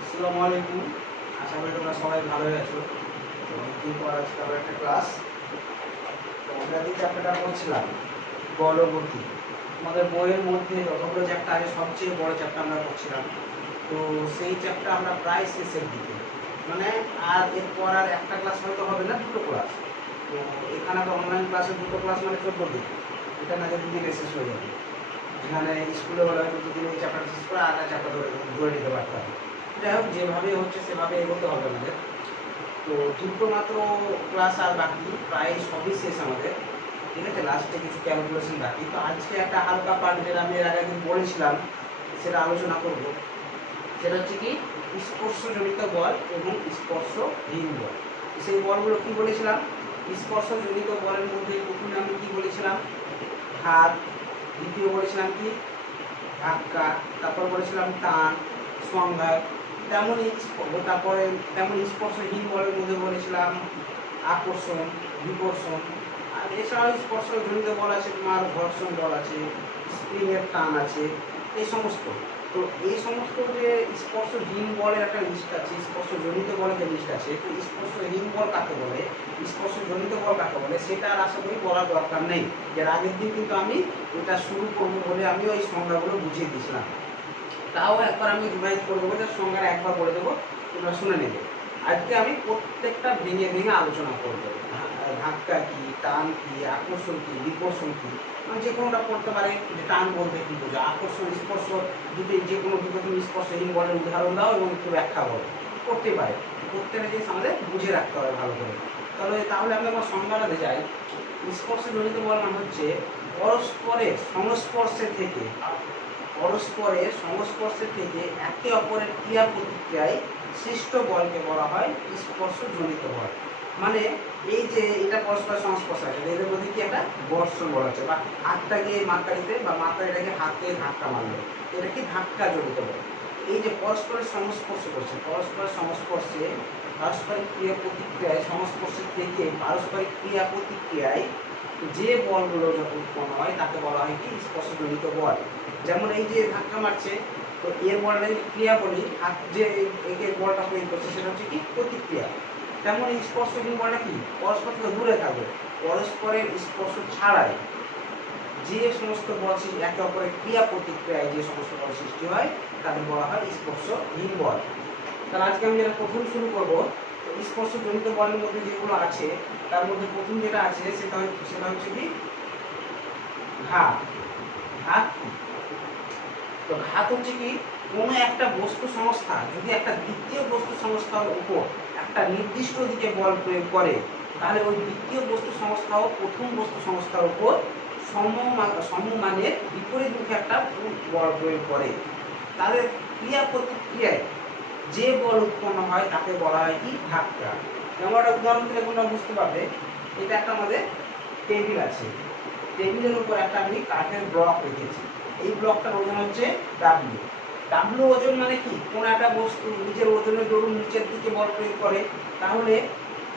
আসসালামু আলাইকুম। আশা করি তোমরা সবাই ভালোই আছো। তো অনেকদিন পর আজকে আবার একটা ক্লাস। তো আমরা যে চ্যাপ্টারটা পড়ছিলাম বলগতি, আমাদের বইয়ের মধ্যে যতগুলো চ্যাপ্টার আছে সবচেয়ে বড় চ্যাপ্টার আমরা পড়ছিলাম। তো সেই চ্যাপ্টার আমরা প্রায় শেষের দিকে, মানে আর এরপর আর একটা ক্লাস হয়তো হবে না, দুটো ক্লাস। তো এখানে তো অনলাইন ক্লাসে দুটো ক্লাস মানে 14 দিন, এটা না যে দুদিনে শেষ হয়ে যাবে। যেখানে স্কুলে হলে হয়তো দুদিনে এই চ্যাপ্টার শেষ করে আরেকটা চ্যাপ্টার ধরে নিতে পারতাম। যাই হোক, যেভাবে হচ্ছে সেভাবে এগোতে হবে আমাদের। তো দুটো মাত্র ক্লাস আর বাকি, প্রায় সবই শেষ আমাদের। ঠিক আছে, লাস্টে কিছু ক্যালকুলেশন বাকি। তো আজকে একটা হালকা পার্ট, যেটা আমি এর আগে একদিন বলেছিলাম, সেটা আলোচনা করব। সেটা হচ্ছে কি, স্পর্শজনিত বল এবং স্পর্শহীন বল। সেই বলগুলো কি বলেছিলাম? স্পর্শজনিত বলের মধ্যে প্রথমে আমি কি বলেছিলাম? হাত। দ্বিতীয় বলেছিলাম কি? ধাক্কা। তারপর বলেছিলাম টান, সংঘাত। তেমনই তারপরে তেমনই স্পর্শহীন বলের মধ্যে বলেছিলাম আকর্ষণ, বিকর্ষণ। আর এছাড়াও স্পর্শজনিত বল আছে, তোমার ঘর্ষণ বল আছে, স্প্রিংয়ের টান আছে, এই সমস্ত। তো এই সমস্ত যে স্পর্শহীন বলের একটা লিস্ট আছে, স্পর্শজনিত বলের যে লিস্ট আছে, তো স্পর্শহীন বল কাকে বলে, স্পর্শজনিত বল কাকে বলে, সেটা আর আশা করি বলার দরকার নেই। এর আগের দিন কিন্তু আমি এটা শুরু করবো বলে আমি ওই সংজ্ঞাগুলো বুঝিয়ে দিয়েছিলাম। তাও একবার আমি রিভাইজ করে দেবো, যে সংজ্ঞাটা একবার বলে দেবো, তোমরা শুনে নেবে। আজকে আমি প্রত্যেকটা ভেঙে ভেঙে আলোচনা করবো। ধাক্কা কি, টান কি, আকর্ষণ কি, বিকর্ষণ কি, মানে যে কোনোটা পড়তে পারে। যে টান বলতে কি বোঝো, আকর্ষণ স্পর্শ, দুটো যে কোনো দুটো তুমি স্পর্শহীন বলের উদাহরণ দাও এবং একটু ব্যাখ্যা করো, করতে পারে। প্রত্যেকটা জিনিস আমাদের বুঝে রাখতে হবে ভালো করে। তাহলে আমি আমার সংজ্ঞাটাতে যাই। স্পর্শজনিত বল মানে হচ্ছে পরস্পরের সংস্পর্শে থেকে একে অপরের ক্রিয়া প্রতিক্রিয়ায় সৃষ্ট বলকে বলা হয় স্পর্শজনিত বল। মানে এই যে এটা পরস্পরের সংস্পর্শ আছে, এদের মধ্যে কি একটা ঘর্ষণ বল আছে, বা হাতটাকে মাথারিতে বা মাথাটাকে হাতে ধাক্কা মারলো, এটা কি ধাক্কা জনিত বল। এই যে পরস্পরের সংস্পর্শ করছে, পরস্পরের সংস্পর্শে পারস্পরিক ক্রিয়া প্রতিক্রিয়ায়, সংস্পর্শের থেকে পারস্পরিক ক্রিয়া প্রতিক্রিয়ায় যে বলগুলো যখন উৎপন্ন হয় তাকে বলা হয় কি স্পর্শজনিত বল। যেমন এই যে ধাক্কা মারছে, তো এর বলটা যদি ক্রিয়া বলি, হাত যে একে বলটা প্রয়োগ করছে সেটা হচ্ছে কি প্রতিক্রিয়া। তেমন এই স্পর্শহীন বলটা কি পরস্পর থেকে দূরে থাকবে, পরস্পরের স্পর্শ ছাড়াই যে সমস্ত বল একে অপরের ক্রিয়া প্রতিক্রিয়ায় যে সমস্ত বল সৃষ্টি হয় তাদের বলা হয় স্পর্শহীন বল। তাহলে আজকে আমি যেটা প্রথম শুরু করবো, স্পর্শজনিত বলের মধ্যে যেগুলো আছে তার মধ্যে প্রথম যেটা আছে সেটা হচ্ছে কি ঘাত। ঘাত তো ঘাত হচ্ছে কি, কোনো একটা বস্তু সংস্থা যদি একটা দ্বিতীয় বস্তু সংস্থার উপর একটা নির্দিষ্ট দিকে বল প্রয়োগ করে, তাহলে ওই দ্বিতীয় বস্তু সংস্থাও প্রথম বস্তু সংস্থার উপর সমমানের বিপরীত মুখে একটা বল প্রয়োগ করে। তাদের ক্রিয়া প্রতিক্রিয়ায় যে বল উৎপন্ন হয় তাকে বলা হয় কি ধাক্কা। যেমন একটা উদাহরণ দিলে তোমরা বুঝতে পারবে। এটা একটা আমাদের টেবিল আছে, টেবিলের উপর একটা আমি কাঠের ব্লক রেখেছি। এই ব্লকটার ওজন হচ্ছে ডাব্লিউ। ডাব্লিউ ওজন মানে কি, কোন একটা বস্তু নিজের ওজনের দরুন নিচের দিকে বল প্রয়োগ করে, তাহলে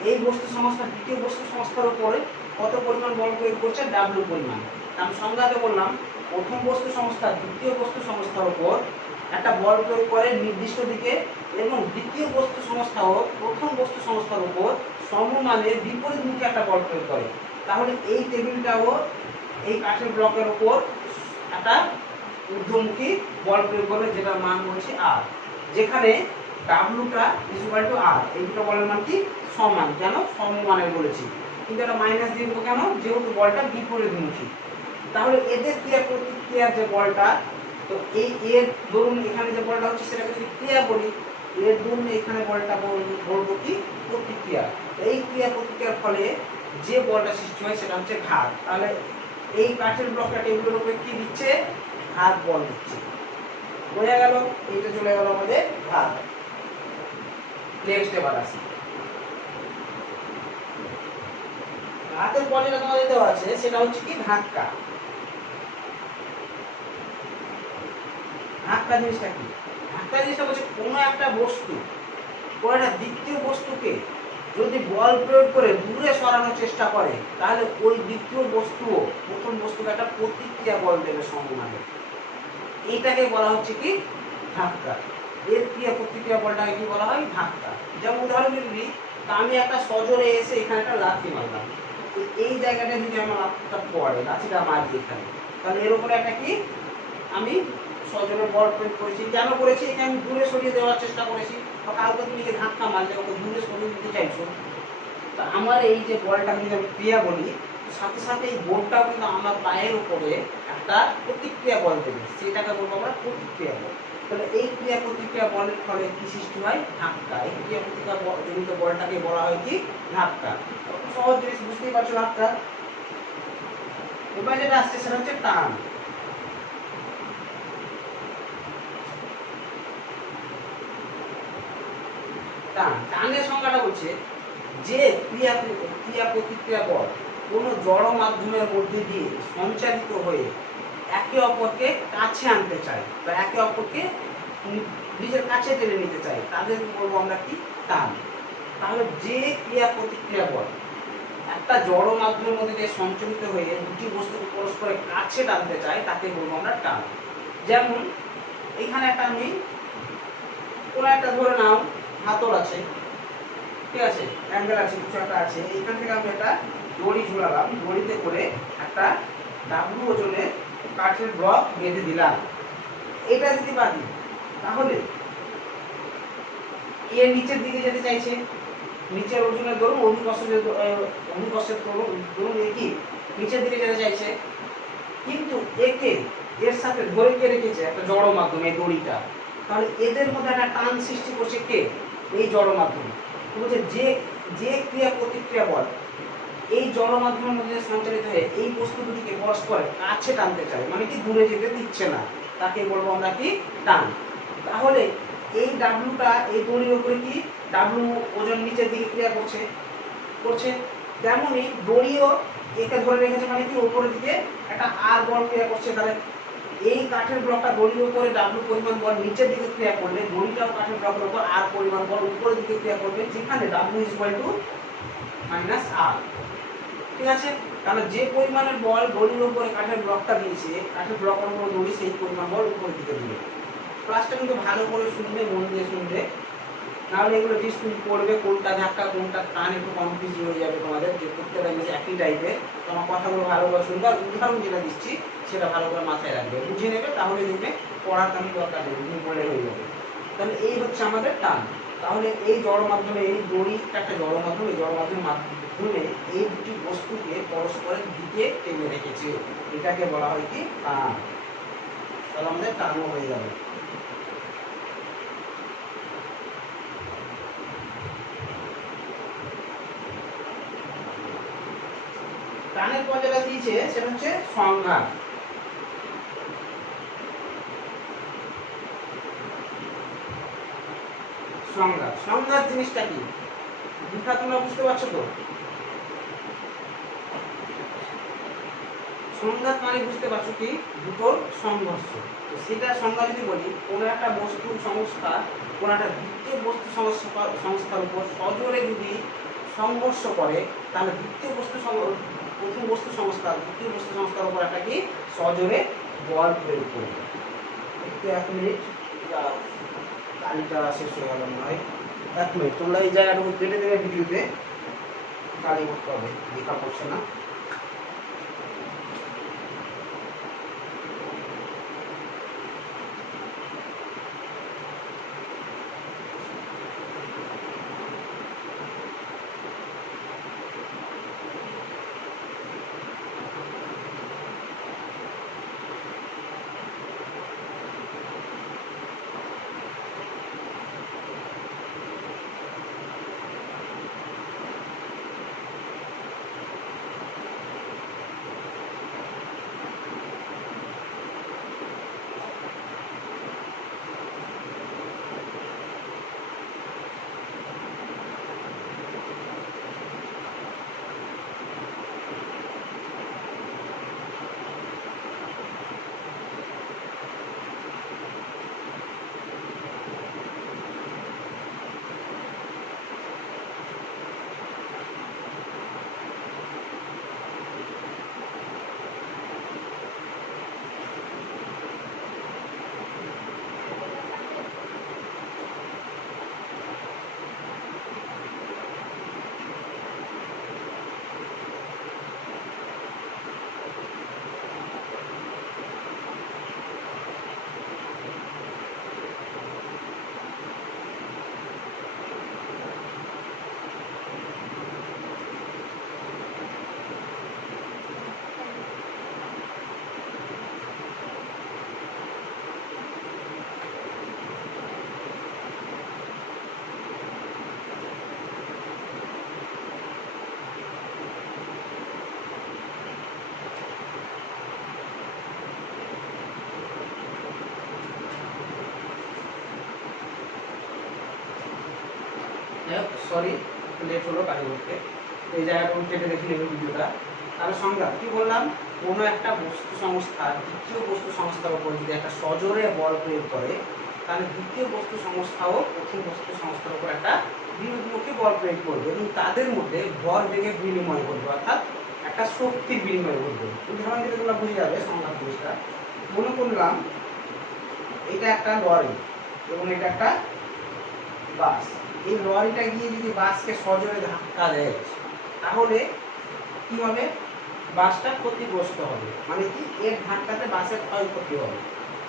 এই বস্তু সংস্থা দ্বিতীয় বস্তু সংস্থার উপরে কত পরিমাণ বল প্রয়োগ করছে, ডাব্লিউ পরিমাণ। আমি সংজ্ঞাতে বললাম, প্রথম বস্তু সংস্থা দ্বিতীয় বস্তু সংস্থার উপর একটা বল প্রয়োগ করে নির্দিষ্ট দিকে, এবং দ্বিতীয় বস্তু সংস্থাও প্রথম বস্তু সংস্থার উপর সমমানের বিপরীত মুখে একটা বল প্রয়োগ করে। তাহলে এই টেবিলটাও এই কাঠের ব্লকের উপর একটা ঊর্ধ্বমুখী বল প্রয়োগ করবে, যেটার মান বলছি আর, যেখানে ডাব্লুটা ইকুয়াল টু আর। এই দুটো বলের মান কি সমান, কেন সমমানের বলেছি, কিন্তু একটা মাইনাস দিয়ে দেবো কেন, যেহেতু বলটা বিপরীতমুখী। তাহলে এদের ক্রিয়া প্রতিক্রিয়ার যে বলটা, তো এই এর ধরুন এখানে যে বলটা হচ্ছে সেটাকে যদি ক্রিয়া বলি, এর ধরুন এখানে বলটা বলবো কি প্রতিক্রিয়া। এই ক্রিয়া প্রতিক্রিয়ার ফলে যে বলটা সৃষ্টি হয় সেটা হচ্ছে ঘাত। তাহলে এই কাঠের ব্লকটা টেবিলের উপরে কি দিচ্ছে, ঘাত বল দিচ্ছে। বোঝা গেল, এইটা চলে গেল আমাদের ঘাত। নেক্সট এবার আসি, ঘাতের বল যেটা তোমাদের দেওয়া আছে সেটা হচ্ছে কি ধাক্কা। ধাক্কা জিনিসটা কি, ধাক্কা জিনিসটা বলছে কোনো একটা বস্তু কোনো একটা দ্বিতীয় বস্তুকে যদি বল প্রয়োগ করে দূরে সরানোর চেষ্টা করে, তাহলে ওই দ্বিতীয় বস্তুও প্রথম বস্তুকে একটা প্রতিক্রিয়া বল দেবে সমমানের। এইটাকে বলা হচ্ছে কি ধাক্কা। এর ক্রিয়া প্রতিক্রিয়া বলটাকে কি বলা হয় ধাক্কা। যেমন উদাহরণ যদি দিই, তা আমি একটা সজোরে এসে এখানে একটা লাথি মারলাম, এই জায়গাটা যদি আমার লাথিটা পড়ে, লাথিটা মারি এখানে, তাহলে এর উপরে একটা কি আমি সজোরে বল প্রয়োগ করেছি। কেন করেছি? একে আমি দূরে সরিয়ে দেওয়ার চেষ্টা করেছি, বা কাউকে তুমি যে ধাক্কা মারলে ওকে দূরে সরিয়ে দিতে চাইছো, তা আমার এই যে বলটা যদি আমি ক্রিয়া বলি, সাথে সাথে এই বলটাও কিন্তু আমার পায়ের উপরে একটা প্রতিক্রিয়া বল দেবে, সেটাকে বলবো আমরা প্রতিক্রিয়া বল। তাহলে এই ক্রিয়া প্রতিক্রিয়া বলের ফলে কি সৃষ্টি হয় ধাক্কা। এই ক্রিয়া প্রতিক্রিয়া জনিত বলটাকে বলা হয় কি ধাক্কা। সহজ জিনিস বুঝতেই পারছো ধাক্কা। এবার যেটা আসছে সেটা হচ্ছে টান। টানের সংজ্ঞাটা বলছে যে ক্রিয়া প্রতিক্রিয়া বল কোনো জড় মাধ্যমের মধ্যে দিয়ে সঞ্চালিত হয়ে একে অপরকে কাছে আনতে চায় বা একে অপরকে নিজের কাছে টেনে নিতে চায়, তাদের বলবো আমরা কি টান। তাহলে যে ক্রিয়া প্রতিক্রিয়া বল একটা জড় মাধ্যমের মধ্যে দিয়ে সঞ্চালিত হয়ে দুটি বস্তুকে পরস্পরের কাছে টানতে চায়, তাকে বলবো আমরা টান। যেমন এখানে একটা আমি কোনো একটা ধরে নাও হাতল আছে, ঠিক আছে, অ্যাঙ্গেল আছে, কিছু একটা আছে, এইখান থেকে আমি একটা দড়ি ঝুলালাম, দড়িতে করে একটা ডাব্লু ওজনের কাঠের ব্লক বেঁধে দিলাম। এটা যদি বাঁধি তাহলে এর নিচের দিকে যেতে চাইছে, নিচের ওজনের ধরুন অভিকর্ষের ধরুন কি নিচের দিকে যেতে চাইছে, কিন্তু একে এর সাথে ধরে কে রেখেছে একটা জড় মাধ্যম এই দড়িটা। তাহলে এদের মধ্যে একটা টান সৃষ্টি করছে কে এই জড় মাধ্যম। বলছে যে যে ক্রিয়া প্রতিক্রিয়া বল এই জড় মাধ্যমের মধ্যে সঞ্চালিত হয়ে এই বস্তু দুটিকে পরস্পরের কাছে টানতে চায়, মানে কি দূরে যেতে দিচ্ছে না, তাকে বলবো আমরা কি টান। তাহলে এই ডাব্লুটা এই দড়ির উপরে কি ডাব্লু ওজন নিচের দিকে ক্রিয়া করছে করছে, তেমনই দড়িও একে ধরে রেখেছে, মানে কি উপরের দিকে একটা আর বল ক্রিয়া করছে। তাহলে এই কাঠের ব্লকটা দড়ির উপরে ডাব্লু পরিমাণ বল নিচের দিকে ক্রিয়া করলে দড়িটাও কাঠের ব্লকের উপর আর পরিমাণ বল উপরের দিকে ক্রিয়া করবে, যেখানে ডাব্লু ইকুয়াল টু মাইনাস আর। ঠিক আছে, তাহলে যে পরিমাণের বল দড়ির উপরে কাঠের ব্লকটা দিয়েছে, কাঠের ব্লকের উপর দড়ি সেই পরিমাণ বল উপরের দিকে দিবে। ক্লাসটা কিন্তু ভালো করে শুনবে, মন দিয়ে শুনবে, নাহলে এগুলো ডিসপ্লে পড়বে কোনটা ধাক্কা কোনটা টান একটু কনফিউজ হয়ে যাবে তোমাদের, যে প্রত্যেকটা জিনিস একই টাইপের। তোমার কথাগুলো ভালো করে শুনবে, আর উদাহরণ যেটা দিচ্ছি সেটা ভালো করে মাথায় রাখবে, বুঝে নেবে, তাহলে দেখবে পড়ার তেমন দরকার নেই, তুমি বলে হয়ে যাবে। তাহলে এই হচ্ছে আমাদের টান। তাহলে এই জড় মাধ্যমে এই দড়িটা একটা জড় মাধ্যম, এই জড় মাধ্যমের মাধ্যমে এই দুটি বস্তুকে পরস্পরের দিকে টেনে রেখেছে, এটাকে বলা হয় কি টান। তাহলে আমাদের টানও হয়ে যাবে। টানের পর যেটা দিয়েছে সেটা হচ্ছে সংঘাত। সংঘাত সংঘাত জিনিসটা কি দীক্ষা তোমরা বুঝতে পারছো তো? সংঘাত মানে বুঝতে পারছো কি দুটোর সংঘর্ষ। তো সেটা সংজ্ঞা যদি বলি, কোনো একটা বস্তুর সংস্থা কোনো একটা দ্বিতীয় বস্তু সংস্থার উপর সজোরে যদি সংঘর্ষ করে, তাহলে দ্বিতীয় বস্তু প্রথম বস্তু সংস্থা দ্বিতীয় বস্তু সংস্থার উপর একটা কি সজোরে বল প্রয়োগ করবে। একটু 1 মিনিট, কালিটা শেষ হয়ে গেল মনে হয়। 1 মিনিট তোমরা এই জায়গাটুকু কেটে দেবে ভিডিওতে, কালি করতে হবে, লেখা পড়ছে না। সরি লেট হলো কাজে করতে, এই জায়গাটা কেটে দেখে নেবেন ভিডিওটা। তাহলে সংজ্ঞা কি বললাম, কোনো একটা বস্তু সংস্থা দ্বিতীয় বস্তু সংস্থার উপর যদি একটা সজোরে বল প্রয়োগ করে, তাহলে দ্বিতীয় বস্তু সংস্থাও প্রথম বস্তু সংস্থার উপর একটা বিরোধমুখী বল প্রয়োগ করবে এবং তাদের মধ্যে ভর বেগের বিনিময় ঘটবে, অর্থাৎ একটা শক্তির বিনিময় ঘটবে। উদাহরণ দিলে তোমরা বুঝে যাবে সংজ্ঞা জিনিসটা। মনে করলাম এটা একটা লরি এবং এটা একটা বাস। এই লরিটা গিয়ে যদি বাসকে সজোরে ধাক্কা দেয়, তাহলে কি হবে, বাসটা ক্ষতিগ্রস্ত হবে, মানে কি এর ধাক্কাতে বাসের ক্ষয়ক্ষতি হবে।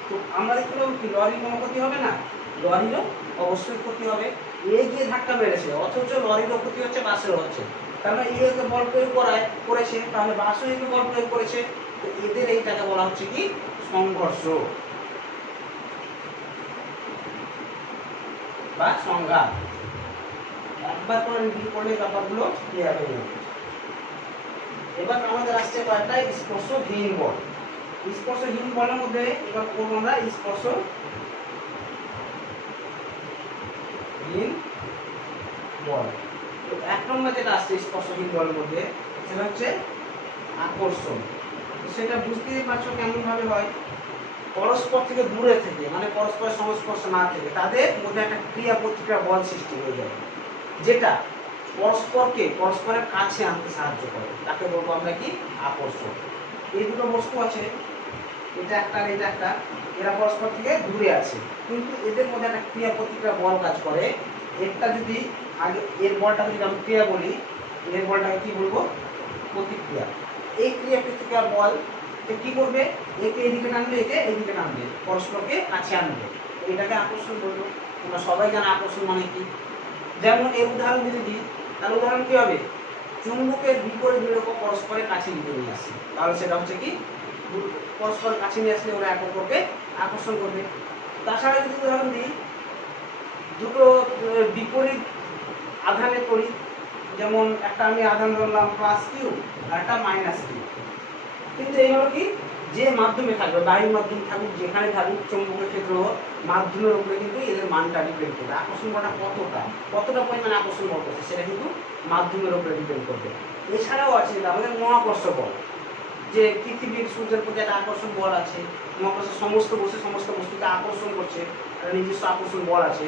তো আমরা দেখলাম কি লরির কোনো ক্ষতি হবে না, লরিরও অবশ্যই ক্ষতি হবে। এ গিয়ে ধাক্কা মেরেছে, অথচ লরিরও ক্ষতি হচ্ছে, বাসেরও হচ্ছে। কারণ একে বল প্রয়োগ করেছে, তাহলে বাসও একে বল প্রয়োগ করেছে। তো এদের এইটাকে বলা হচ্ছে কি সংঘর্ষ বা সংঘাত। একবার করে রিভিউ করলে ব্যাপারগুলো ক্লিয়ার হয়ে যাবে। এবার আমাদের আসছে কয়েকটা স্পর্শহীন বল। স্পর্শহীন বলের মধ্যে এবার করবো আমরা স্পর্শহীন বল। এক নম্বর যেটা আসছে স্পর্শহীন বলের মধ্যে, সেটা হচ্ছে আকর্ষণ। সেটা বুঝতেই পারছো কেমন ভাবে হয়, পরস্পর থেকে দূরে থেকে, মানে পরস্পরের সংস্পর্শ না থেকে তাদের মধ্যে একটা ক্রিয়া প্রতিক্রিয়া বল সৃষ্টি হয়ে যাবে, যেটা পরস্পরের কাছে আনতে সাহায্য করে। তাকে বলবো আমরা কি আকর্ষণ। এই দুটো বস্তু আছে, এটা একটা আর এটা একটা, এরা পরস্পর থেকে দূরে আছে, কিন্তু এদের মধ্যে একটা ক্রিয়া প্রতিক্রিয়া বল কাজ করে। একটা যদি আগে এর বলটাকে যদি আমি ক্রিয়া বলি, এর বলটাকে কি বলবো প্রতিক্রিয়া। এই ক্রিয়া প্রতিক্রিয়া বল কি করবে, একে এদিকে টানবে, একে এদিকে টানবে, পরস্পরকে কাছে আনবে, এটাকে আকর্ষণ বলবো। তোমরা সবাই জানো আকর্ষণ মানে কি। যেমন এর উদাহরণ যদি দিই, তাহলে উদাহরণ কি হবে, চুম্বকের বিপরীত বিরোধ পরস্পরের কাছে নিয়ে আসে, তাহলে সেটা হচ্ছে কি পরস্পরের কাছে নিয়ে আসলে ওরা এক অপরকে আকর্ষণ করবে। তাছাড়া যদি উদাহরণ দিই, দুটো বিপরীত আধানের তড়িৎ, যেমন একটা আমি আধান ধরলাম প্লাস কিউ আর একটা মাইনাস কিউ, কিন্তু এই হলো কি যে মাধ্যমে থাকবে, বায়ুর মাধ্যমে থাকুক, যেখানে থাকুক, চৌম্বকের ক্ষেত্র মাধ্যমের উপরে কিন্তু এদের মানটা ডিপেন্ড করবে। আকর্ষণ বলটা কতটা পরিমাণে আকর্ষণ বল করছে সেটা কিন্তু মাধ্যমের উপরে ডিপেন্ড করবে। এছাড়াও আছে আমাদের মহাকর্ষ বল, যে পৃথিবীর সূর্যের প্রতি একটা আকর্ষণ বল আছে, মহাকর্ষের সমস্ত বস্তুকে আকর্ষণ করছে, একটা নিজস্ব আকর্ষণ বল আছে।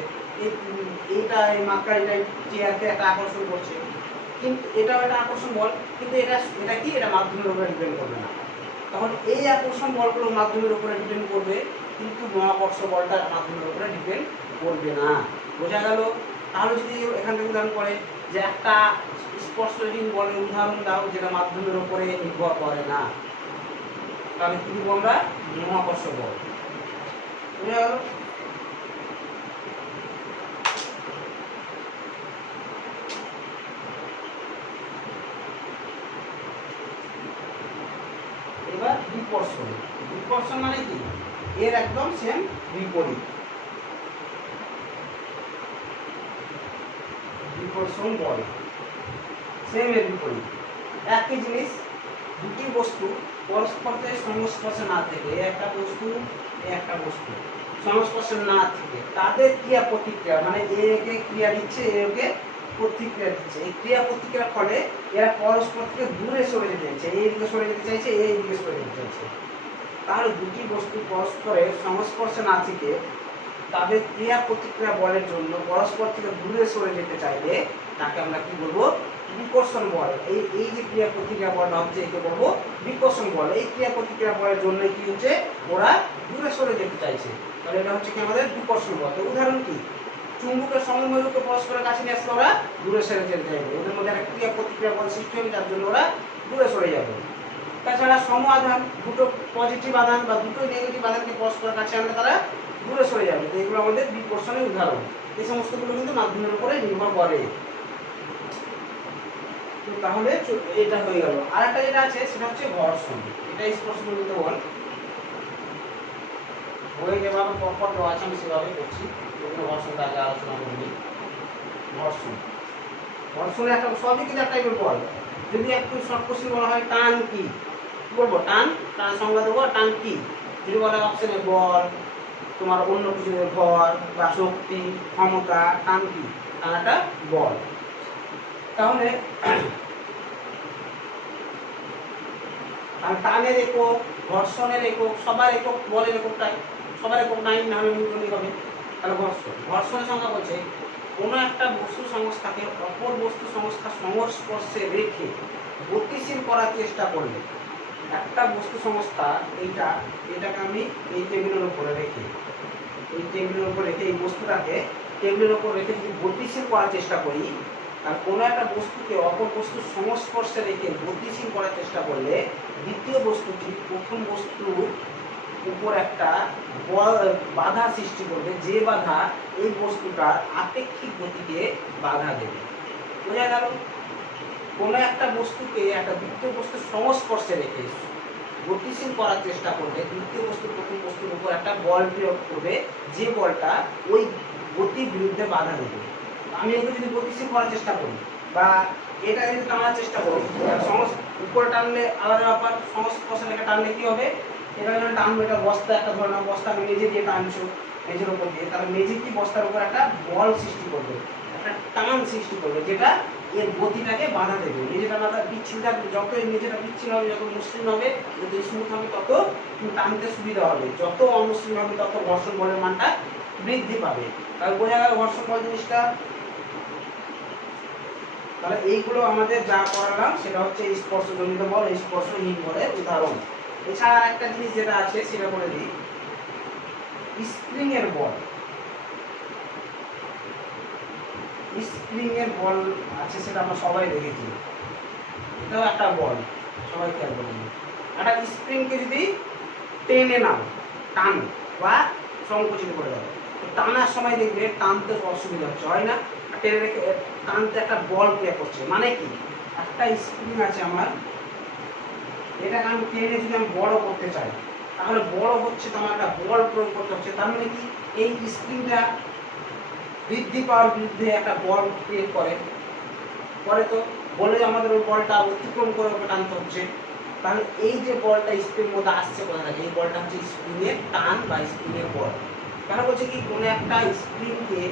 এইটা এই মাত্রা এটা চেয়ারকে একটা আকর্ষণ করছে, কিন্তু এটাও একটা আকর্ষণ বল, কিন্তু এটা কি এটা মাধ্যমের উপরে ডিপেন্ড করবে না। তখন এই আকর্ষণ বলগুলো মাধ্যমের উপরে ডিপেন্ড করবে, কিন্তু মহাকর্ষ বলটা মাধ্যমের উপরে ডিপেন্ড করবে না। বোঝা গেল? তাহলে যদি এখান থেকে উদাহরণ করে যে একটা স্পর্শহীন বলের উদাহরণ দাও যেটা মাধ্যমের উপরে নির্ভর করে না, তাহলে কি বলবো আমরা মহাকর্ষ বল। বোঝা গেল? এবার বিকর্ষণ। বিকর্ষণ মানে কি, এর একদম সেম বিপরীত। বিকর্ষণ বল সেম এর বিপরীত। একই জিনিস, দুটি বস্তু পরস্পরের সংস্পর্শে না থেকে, একটা বস্তু সংস্পর্শে না থেকে তাদের ক্রিয়া প্রতিক্রিয়া, মানে একে ক্রিয়া দিচ্ছে, একে প্রতিক্রিয়া দিচ্ছে, এই ক্রিয়া প্রতিক্রিয়ার ফলে এরা পরস্পর থেকে দূরে সরে যেতে চাইছে, এইদিকে সরে যেতে চাইছে, এইদিকে সরে যেতে চাইছে। তাহলে দুটি বস্তু পরস্পরের সংস্পর্শে না থেকে তাদের ক্রিয়া প্রতিক্রিয়া বলের জন্য পরস্পর থেকে দূরে সরে যেতে চাইলে তাকে আমরা কি বলবো বিকর্ষণ বল। এই যে ক্রিয়া প্রতিক্রিয়া বলটা হচ্ছে একে বলবো বিকর্ষণ বল। এই ক্রিয়া প্রতিক্রিয়া বলের জন্য কি হচ্ছে, ওরা দূরে সরে যেতে চাইছে, তাহলে এটা হচ্ছে কি আমাদের বিকর্ষণ বল। তো উদাহরণ কি, চুম্বকের সমময়ূরকে পরস্পরের কাছে নিয়ে আসলে ওরা দূরে সরে যেতে চাইবে, ওদের মধ্যে একটা ক্রিয়া প্রতিক্রিয়া বল সৃষ্টি হবে, যার জন্য ওরা দূরে সরে যাবে। তাছাড়া সম আধান, দুটো পজিটিভ আধান বা দুটো নেগেটিভ আধানকে পরস্পরের কাছে আনলে তারা দূরে সরে যাবে। তো এগুলো আমাদের বিকর্ষণের উদাহরণ। এই সমস্তগুলো কিন্তু মাধ্যমের উপরে নির্ভর করে। তো তাহলে এটা হয়ে গেল। আর একটা যেটা আছে সেটা হচ্ছে ঘর্ষণ। এটা স্পর্শজনিত বল। বইয়ে যেভাবে পরপর দেওয়া আছে আমি সেভাবে করছি, ঘর্ষণটা আগে আলোচনা করিনি। ঘর্ষণে একটা সবই কিন্তু একটা টাইপের বল। যদি একটু শর্ট কোশ্চেন বলা হয় টান কি বলবো, টান সংজ্ঞা দেবো, টান কি। যদি বলা অপশনে বল, তোমার অন্য কিছু ভর বা শক্তি, ক্ষমতা, টান কি, টানাটা বল। তাহলে টানের একক, ঘর্ষণের একক, সবার একক, বলের এককটাই সবার একক 9 না হলে নিউটনই হবে। তাহলে ঘর্ষণের সংখ্যা বলছে কোনো একটা বস্তু সংস্থাকে অপর বস্তু সংস্থার সংস্পর্শে রেখে গতিশীল করার চেষ্টা করলে, একটা বস্তু সংস্থা এটাকে আমি এই টেবিলের উপরে রেখে এই বস্তুটাকে টেবিলের উপর রেখে যদি গতিশীল করার চেষ্টা করি, আর কোনো একটা বস্তুকে অপর বস্তুর সংস্পর্শে রেখে গতিশীল করার চেষ্টা করলে দ্বিতীয় বস্তুটি প্রথম বস্তুর উপর একটা বাধা সৃষ্টি করবে, যে বাধা এই বস্তুটার আপেক্ষিক গতিকে বাধা দেবে। বোঝা গেল? কোনো একটা বস্তুকে একটা দ্বিতীয় বস্তুর সংস্পর্শে রেখে গতিশীল করার চেষ্টা করবে, দ্বিতীয় বস্তু প্রথম বস্তুর উপর একটা বল প্রয়োগ করবে, যে বলটা ওই গতির বিরুদ্ধে বাধা দেবে। আমি এগুলো যদি গতিশীল করার চেষ্টা করি বা এটা যদি টানার চেষ্টা করি, উপরে টানলে আলাদা ব্যাপার, সংস্পর্শে রেখে টানলে কি হবে, এটা যখন টানবো, এটা বস্তা একটা ধরনের বস্তা আমি মেঝে দিয়ে টানছো, মেঝের উপর দিয়ে, তাহলে মেঝে কি বস্তার উপর একটা বল সৃষ্টি করবে, একটা টান সৃষ্টি করবে, যেটা এর গতিটাকে বাধা দেবে। মেঝেটা বাধা বিচ্ছিন্ন থাকবে, যত এই মেঝেটা বিচ্ছিন্ন হবে, যত মসৃণ হবে, যত স্মুথ হবে, তত টানতে সুবিধা হবে, যত অমসৃণ হবে তত ঘর্ষণ বলের মানটা বৃদ্ধি পাবে। তাহলে বোঝা গেল ঘর্ষণ বল জিনিসটা। তাহলে এইগুলো আমাদের যা করালাম সেটা হচ্ছে স্পর্শজনিত বল, স্পর্শহীন বলের উদাহরণ। এছাড়া একটা জিনিস যেটা আছে সেটা বলে দিই, স্প্রিং এর বল। স্প্রিং এর বল আছে, সেটা আমরা সবাই দেখেছি, এটাও একটা বল, সবাই খেয়াল করবেন। একটা স্প্রিংকে যদি টেনে নাও, টান বা সংকুচিত করে দাও, টানার সময় দেখবে টানতে অসুবিধা হচ্ছে, হয় না? টেনে রেখে টানতে একটা বল ক্রিয়া করছে। মানে কি, একটা স্প্রিং আছে আমার, এটাকে আমি টেনে যদি আমি বড় করতে চাই, তাহলে বড় হচ্ছে তো আমার একটা বল প্রয়োগ করতে হচ্ছে। তার মানে কি, এই স্প্রিংটা বৃদ্ধি পাওয়ার বিরুদ্ধে একটা বল ক্রিয়েট করে তো বলে আমাদের ওই বলটা অতিক্রম করে ওকে টানতে হচ্ছে। তাহলে এই যে বলটা স্প্রিং মধ্যে আসছে কোথা থেকে, এই বলটা হচ্ছে স্প্রিংয়ের টান বা স্প্রিংয়ের বল। তাহলে বলছে কি, কোনো একটা স্প্রিংকে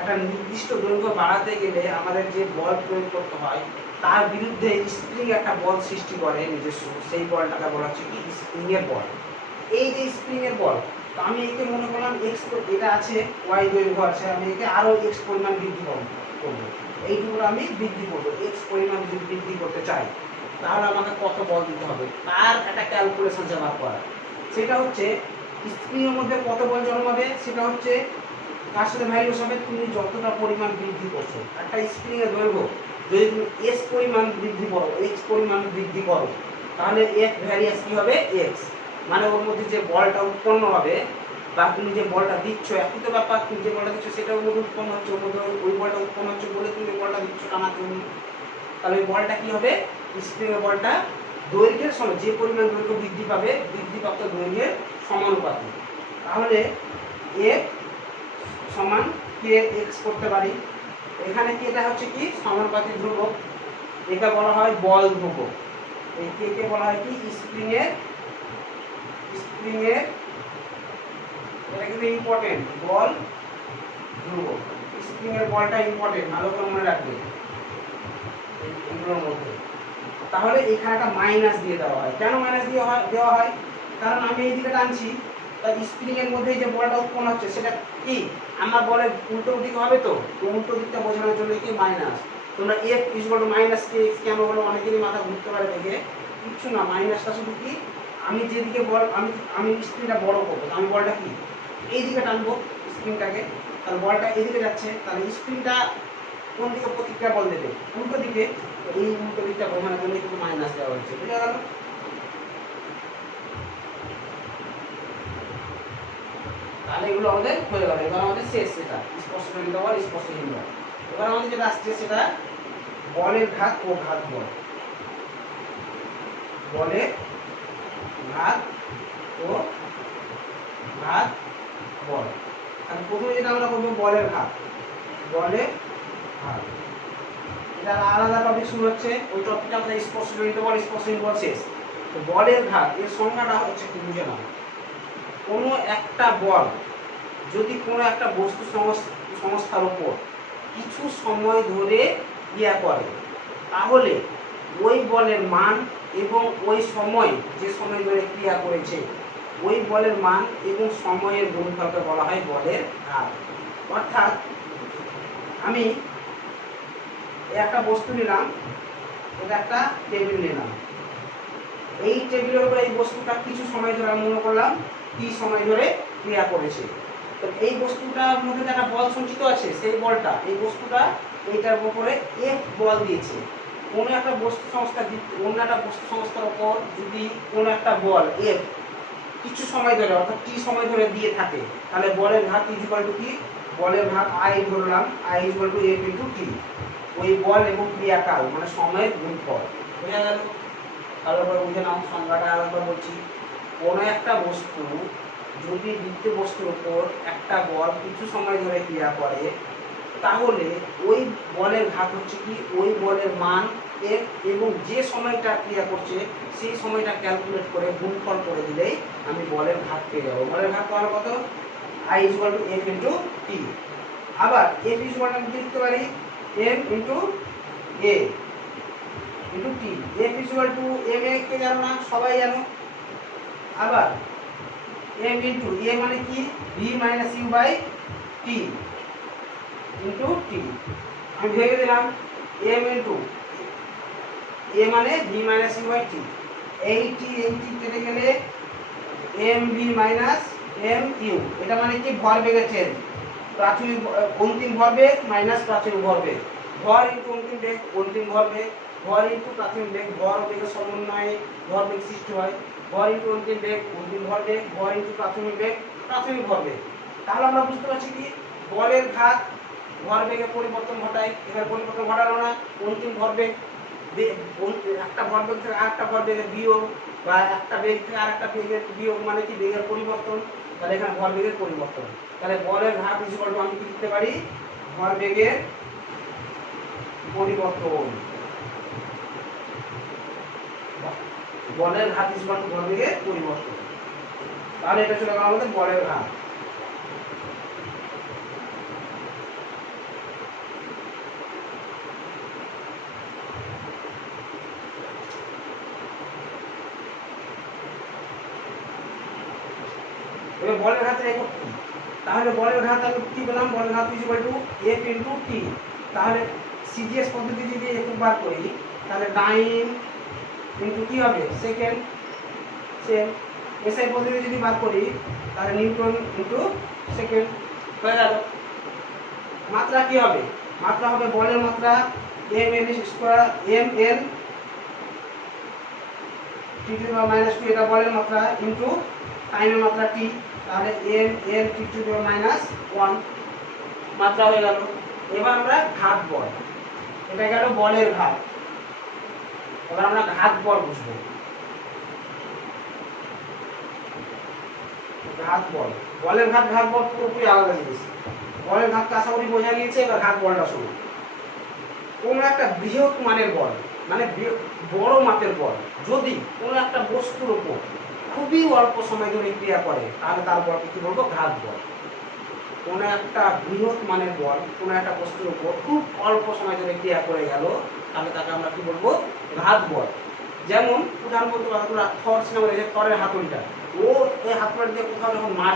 একটা নির্দিষ্ট দৈর্ঘ্য বাড়াতে গেলে আমাদের যে বল প্রয়োগ করতে হয়, তার বিরুদ্ধে স্প্রিং একটা বল সৃষ্টি করে নিজস্ব, সেই বলটাকে বলা হচ্ছে কি স্প্রিংয়ের বল। এই যে স্প্রিংয়ের বল, তো আমি একে মনে করলাম এক্স, এটা আছে ওয়াই দৈর্ঘ্য আছে, আমি একে আরও এক্স পরিমাণ বৃদ্ধি করবো, এইটুকু আমি বৃদ্ধি করবো, এক্স পরিমাণ যদি বৃদ্ধি করতে চাই, তাহলে আমাকে কত বল দিতে হবে, তার একটা ক্যালকুলেশন জমা করা। সেটা হচ্ছে স্প্রিংয়ের মধ্যে কত বল জন্মাবে, সেটা হচ্ছে কার সাথে ভ্যারিয়েশন হবে, তুমি যতটা পরিমাণ বৃদ্ধি করছো। একটা স্প্রিংয়ের দৈর্ঘ্য যদি তুমি এক্স পরিমাণ বৃদ্ধি করো, এক্স পরিমাণ বৃদ্ধি করো, তাহলে এফ ভ্যারিয়েন্স কি হবে, এক্স। মানে ওর মধ্যে যে বলটা উৎপন্ন হবে বা তুমি যে বলটা দিচ্ছ, একই তো ব্যাপার, তুমি যে বলটা দিচ্ছ সেটা ওর মধ্যে উৎপন্ন হচ্ছে, ওর মধ্যে ওই বলটা উৎপন্ন হচ্ছে বলে তুমি বলটা দিচ্ছ টানার জন্য। তাহলে ওই বলটা কি হবে, স্প্রিংয়ের বলটা দৈর্ঘ্যের সময় যে পরিমাণ দৈর্ঘ্য বৃদ্ধি পাবে, বৃদ্ধিপ্রাপ্ত দৈর্ঘ্যের সমানুপাতিক। তাহলে এফ সমান কে এক্স করতে পারি। এখানে কি, এটা হচ্ছে কি সমানুপাতিক ধ্রুবক, এটা বলা হয় বল ধ্রুবক। এই কে বলা হয় কি স্প্রিংয়ের এটা কিন্তু ইম্পর্টেন্ট, বল ধ্রুবক। স্প্রিংয়ের বলটা ইম্পর্টেন্ট, ভালো করে মনে রাখবে এগুলোর মধ্যে। তাহলে এখানে একটা মাইনাস দিয়ে দেওয়া হয়। কেন মাইনাস দেওয়া হয়, কারণ আমি এই দিকে টানছি, তাই স্প্রিংয়ের মধ্যে যে বলটা উৎপন্ন হচ্ছে সেটা কি আমার বলের উল্টো দিকে হবে, তো উল্টো দিকটা বোঝানোর জন্য কি মাইনাস। তোমরা এফ ইকুয়াল টু মাইনাস কে এক্স কেন হলো, অনেকেরই মাথা ঘুরতে পারে দেখে, কিচ্ছু না, মাইনাসটা শুধু কি, আমি যেদিকে বল আমি স্প্রিংটা বড় করবো, আমি বলটা কি এই দিকে টানবো স্প্রিংটাকে, তাহলে বলটা এদিকে যাচ্ছে, তাহলে স্প্রিংটা কোন দিকে প্রতিক্রিয়া বল দেবে, উল্টো দিকে। এই উল্টো দিকটা বোঝানোর জন্য কিন্তু মাইনাস দেওয়া হচ্ছে, বুঝা গেল? তাহলে এগুলো আমাদের হয়ে গেল। এবার আমাদের শেষ, সেটা স্পর্শজনিত বল, স্পর্শহীন বল। এবার আমাদের যেটা আসছে সেটা বলের ঘাত ও ঘাত বল। বলের ঘাত ও ঘাত বল। আর প্রথমে যেটা আমরা করবো বলের ঘাত, বলের ঘাত। এটা আলাদা টপিক শুরু হচ্ছে, ওই টপিকটা আমাদের স্পর্শজনিত বল, স্পর্শহীন বল শেষ। তো বলের ঘাত এর সংজ্ঞাটা হচ্ছে কি বুঝে নাও, কোনো একটা বল যদি কোনো একটা বস্তু সংস্থার উপর কিছু সময় ধরে ক্রিয়া করে, তাহলে ওই বলের মান এবং ওই সময় যে সময় ধরে ক্রিয়া করেছে ওই বলের মান এবং সময়ের গুণফলকে বলা হয় বলের ঘাত। অর্থাৎ আমি একটা বস্তু নিলাম, এটা একটা টেবিল নিলাম, এই টেবিলের উপরে এই বস্তুটা কিছু সময় ধরে আমি মনে করলাম কি সময় ধরে ক্রিয়া করেছে। তো এই বস্তুটার মধ্যে একটা বল সঞ্চিত আছে, সেই বলটা এই বস্তুটা এইটার উপরে এফ বল দিয়েছে। কোনো একটা বস্তু সংস্থা অন্য একটা বস্তু সংস্থার উপর যদি কোনো একটা বল এফ কিছু সময় ধরে অর্থাৎ টি সময় ধরে দিয়ে থাকে, তাহলে বলের ঘাত ইকুয়াল টু কি, বলের ঘাত আই ধরলাম, I equal to F into T, ওই বল এবং ক্রিয়াকাল মানে সময়ের গুণফল। বোঝা গেল? ভালো করে বুঝে নাও, সংজ্ঞাটা আলাদা বলছি। কোনো একটা বস্তু যদি দ্বিতীয় বস্তুর উপর একটা বল কিছু সময় ধরে ক্রিয়া করে, তাহলে ওই বলের ঘাত হচ্ছে কি, ওই বলের মান এফ এবং যে সময়টা ক্রিয়া করছে সেই সময়টা ক্যালকুলেট করে গুণফল করে দিলেই আমি বলের ঘাত পেয়ে যাবো। বলের ঘাত পাওয়ার কত, I equal to F into T. আবার এফ ইকুয়াল টু লিখতে পারি M into A into T. F equal to M A কে জানো না, সবাই জানো। আবার এম ইন্টু এ মানে কি, V minus U by T into T. আমি ভেবে দিলাম এম ইন্টু এ মানে V minus U by T. এই টি কেটে গেলে M V minus M U, এটা মানে কি ভরবেগের চেঞ্জ, প্রাথমিক অন্তিম ভরবেগ মাইনাস প্রাথমিক ভরবেগ, ভর ইন্টু অন্তিম বেগ অন্তিম ভরবেগ, ভর ইন্টু প্রাথমিক বেগ ভর ও বেগের সমন্বয়ে ভরবেগ সৃষ্টি হয়, ভর ইন্টু অন্তিম বেগ অন্তিম ভরবেগ, ভর ইন্টু প্রাথমিক বেগ প্রাথমিক ভরবেগ। তাহলে আমরা বুঝতে পারছি কি বলের ঘাত ভরবেগে পরিবর্তন ঘটায়, এখানে পরিবর্তন ঘটালো না, অন্তিম ভরবেগ একটা ভরবেগ থেকে আরেকটা ভরবেগের বিয়োগ বা একটা বেগ থেকে আরেকটা বেগের বিয়োগ মানে কি বেগের পরিবর্তন, তাহলে এখানে ভরবেগের পরিবর্তন। তাহলে বলের ঘাত ইকুয়াল টু আমি কি লিখতে পারি, ভরবেগের পরিবর্তন। বলের ঘাত ইকুয়াল টু ভরবেগের পরিবর্তন। তাহলে এটা চলে গেল আমাদের বলের ঘাত। এবার বলের ঘাতের একক কি, তাহলে বলের ঘাত আমি কি বললাম, বলের ঘাত ইকুয়াল টু এফ ইন্টু টি। তাহলে সিজিএস পদ্ধতি যদি একক বার করি তাহলে টাইম ইন্টু কি হবে সেকেন্ড, সেম এসআই পদ্ধতি যদি বার করি তাহলে নিউটন ইন্টু সেকেন্ড হয়ে গেল। মাত্রা কি হবে, মাত্রা হবে বলের মাত্রা M L square M L T to the power minus two, এটা বলের মাত্রা ইন্টু টাইমের মাত্রা টি, তাহলে M L T to the power minus one মাত্রা হয়ে গেল। এবার আমরা ঘাত বল, এটা গেল বলের ঘাত। এবার আমরা ঘাত বল বুঝবো। ঘাত বল, বলের ঘাত ঘাত বল পুরোপুরি আলাদা জিনিস। বলের ঘাতটা আশা করি বোঝা গিয়েছে। এবার ঘাত বলটা শুনুন। কোনো একটা বৃহৎ মানের বল মানে বড় মাপের বল যদি কোনো একটা বস্তুর উপর খুবই অল্প সময় ধরে ক্রিয়া করে তাহলে তার বলকে কি বলবো, ঘাত বল। কোনো একটা বৃহৎ মানের বল কোনো একটা বস্তুর উপর খুব অল্প সময় ধরে ক্রিয়া করে গেল তাহলে তাকে আমরা কি বলবো, ঘাত বল। যেমন উদাহরণ বলতে পারবো, থর সিনেমা থরের হাতুড়িটা, ও এই হাতুড়ি দিয়ে কোথাও যখন মার